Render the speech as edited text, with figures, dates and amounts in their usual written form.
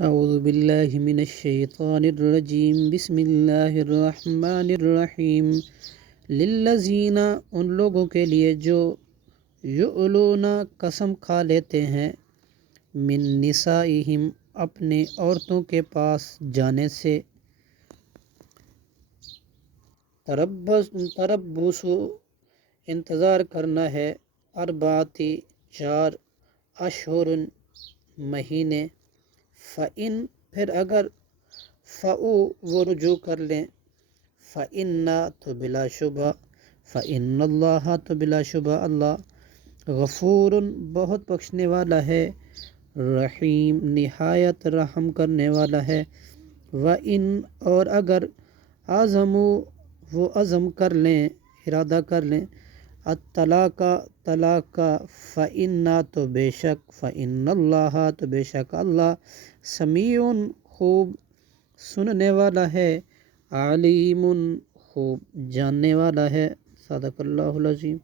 اعوذ باللہ من الشیطان الرجیم بسم اللہ الرحمن الرحیم للذین ان لوگوں کے لیے جو یؤلون قسم کھا لیتے ہیں من نسائہم اپنے عورتوں کے پاس جانے سے تربص انتظار کرنا ہے اربعتی 4 اشہر مہینے فَإِن پھر اگر فَأُو وہ رجوع کر لیں فَإِنَّا تو بلا شبہ فَإِنَّ اللَّهَ تو بلا شبہ اللہ غفور بہت بخشنے والا ہے رحیم نہایت رحم کرنے والا ہے وَإِن اور اگر عزموا وہ عزم کر لیں ارادہ کر لیں الطلاق طلاق کا فَإِنَّا تو بے شک فَإِنَّ اللَّهَ تو بے شک اللہ سمیع خوب سننے والا ہے علیم خوب جاننے والا ہے صدق اللہ العظیم.